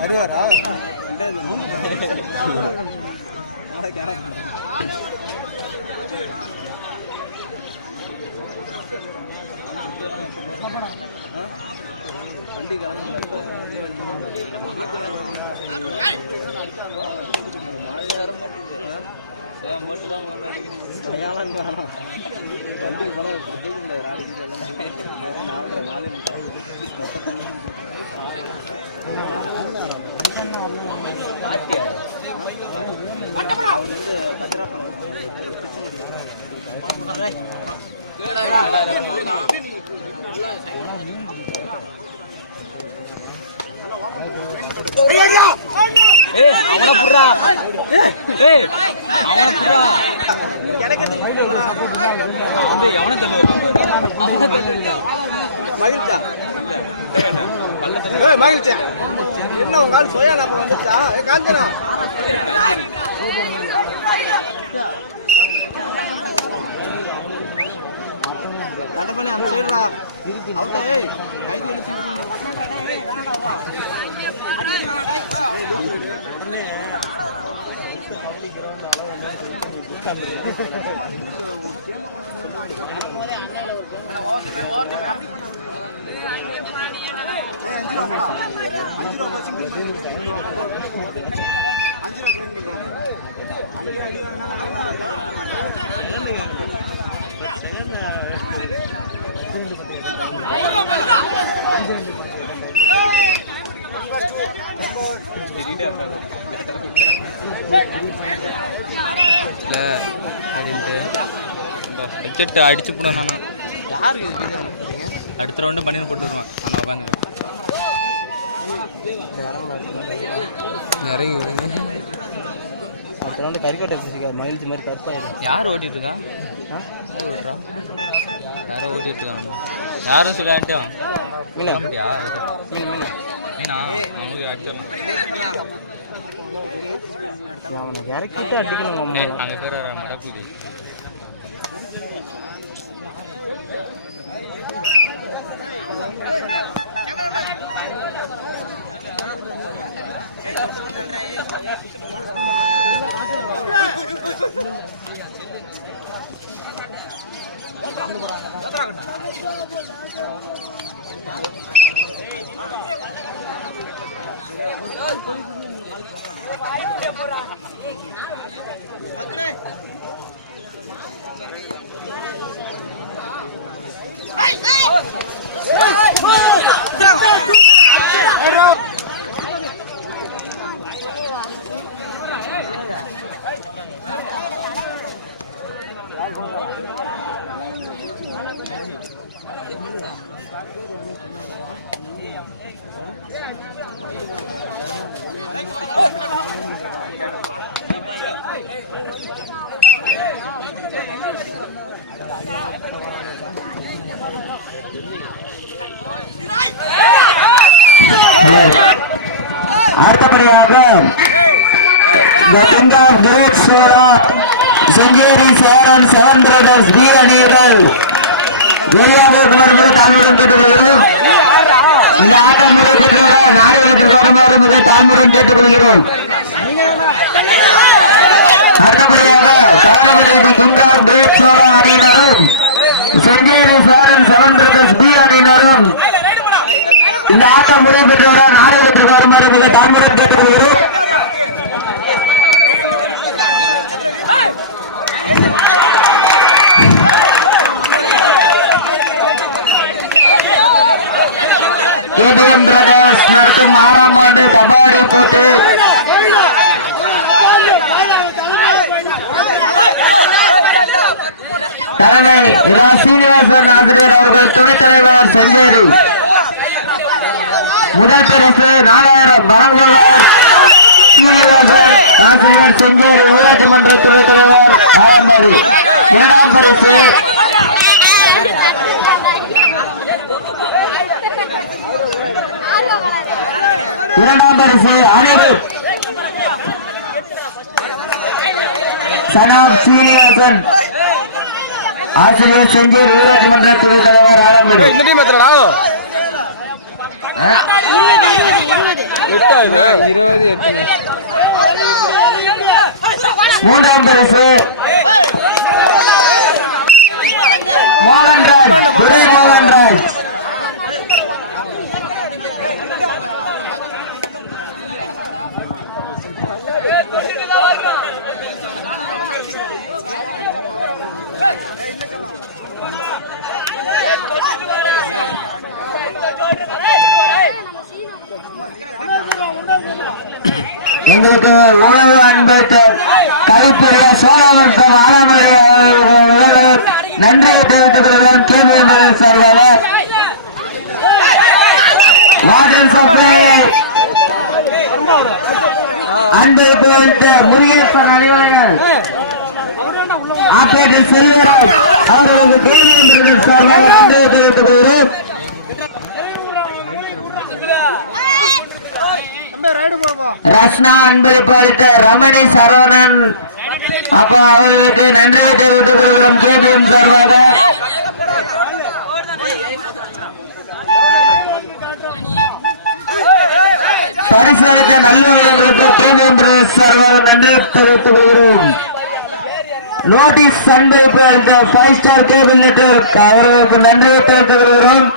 வருவாரா அடிச்சு போடணும். அடுத்த ரவுண்டு பண்ணி போட்டுருவான். இறங்கி அடுத்த ரவுண்டு கறிக்கோட்டை மகிழ்ச்சி மாதிரி கருப்பாயிடும். யார் ஓட்டிட்டு இருக்கா? யாரோ ஓட்டிட்டு இருக்காங்க. யாரும் சொல்லிட்டே மீனா மீனா மீனா அவங்களுக்கு அடிச்சிடணும். அவனை இறக்கிட்டு அடிக்கணும். அங்கே பேர் மடக்குது. அடுத்தபடியாக Kengeri Cheran seven brothers B அணியினர் வெளியாக தாமிரம் கேட்டுக்கொள்கிறோம். இந்த ஆட்டம் நாடகத்திற்கு வருமாறு மிக தாமிரம் கேட்டுக்கொள்கிறோம். அடுத்தபடியாக அணியினரும் Kengeri Cheran seven brothers B அணியினரும் இந்த ஆட்டம் முறைப்பெற்றவர நாடகத்திற்கு வருமாறு மிக தாழ்முறை கேட்டுக்கொள்கிறோம். மற்றும் 6ஆம் ஆண்டு கபாடி போட்டி தலைமை சீனிவாசன் ஆசிரியர் அவர்கள் துணைத் தலைவர் செங்கேரி முதல் பரிசு 4000 ஆசிரியர் செங்கேரி ஊராட்சி மன்ற துணைத் தலைவர் ஆரம்பரி. 2ஆம் பரிசு இரண்டாம் பரிசு அனிருத் சனாப் சீனிவாசன் ஆசிரியர் செஞ்சூர் ஊராட்சி மன்ற துறை தலைவர் ஆரம்பி. மூன்றாம் பரிசு மோகன்ராஜ் துரை மோகன்ராஜ். எங்களுக்கு உணவு அன்பளித்த கைப்பெரிய சோழவர்த்தம் ஆலமலை நன்றியை தெரிவித்துக் கொள்கிறோம். கேபிஎம் சார்பாக வாட்டர் சப்ளை அன்பளிப்பு அளித்த முருகேஸ்வரர் அணிவலர்கள் ஆப்பரேட்டர் செல்வராஜ் அவர்களுக்கு கேபிஎம் சார்பாக நன்றியை தெரிவித்துக் கொள்கிறோம். ரத்னா அன்பளிப்பு அளித்த ரமணி சரவணன் அப்போ அவர்களுக்கு நன்றியை தெரிவித்துக் கொள்கிறோம். கேபிஎம் சார்பாக பரிசளித்த நல்லவர்களுக்கு கேபிஎம் சார்பாக நன்றியை தெரிவித்துக் கொள்கிறோம். நோட்டீஸ் அன்பளிப்பு அளித்த 5 ஸ்டார் கேபிள் நெட்வொர்க் அவர்களுக்கு நன்றியை தெரிவித்துக் கொள்கிறோம்.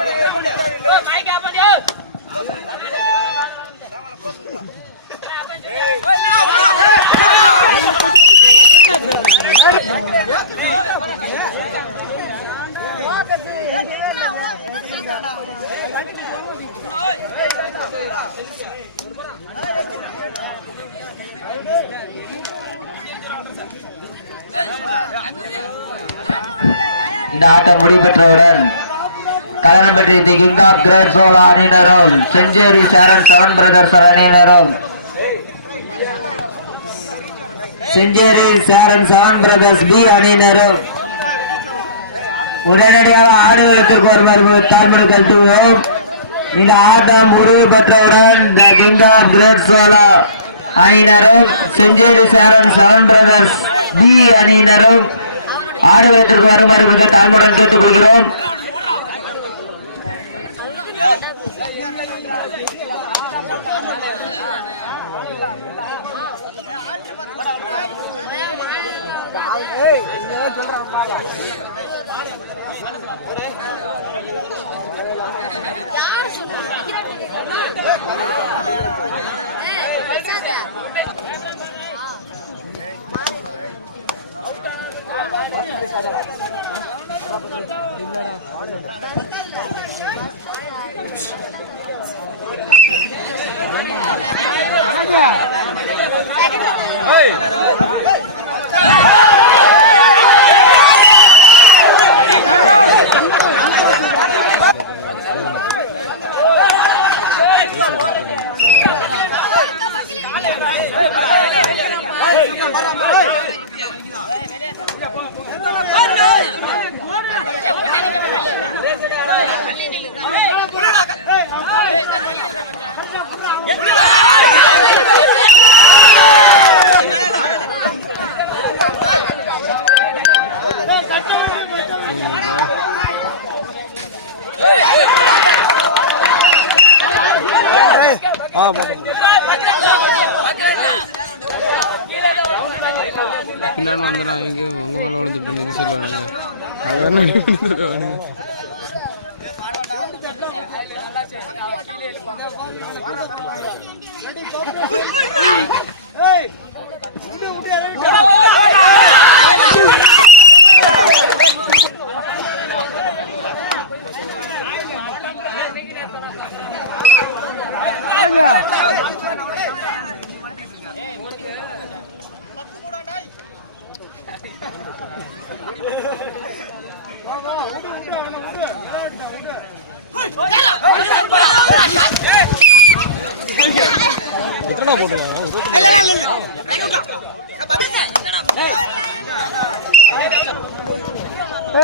இந்த ஆட்டம் முடிபெற்றவுடன் Kalanappatti the king of great Chola அணியினரும் செஞ்சேரி சேரன் செவன் பிரதர்ஸ் அணியினரும் Sencheri Cheran seven brothers B அணியினரும் உடனடியாக ஆடுகளத்திற்கு வருமாறு தாழ்மொழி கட்டுவோம். இந்த ஆட்டம் முடிவு பெற்றவுடன் the king of great Chola அணியினரும் Sencheri Cheran seven brothers B அணியினரும் ஆடுகளத்திற்கு வருமாறு தாழ்முடன் கேட்டுக் கொள்கிறோம்.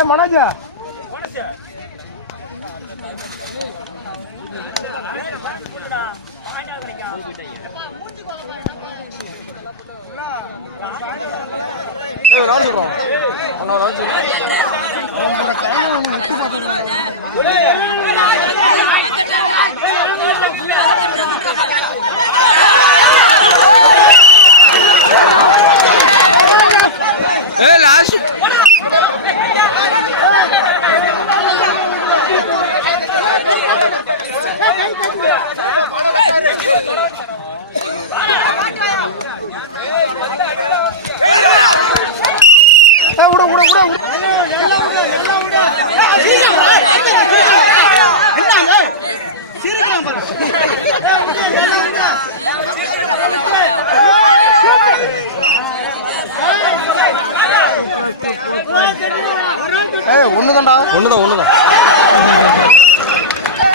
மனோஜா சொல்றோம்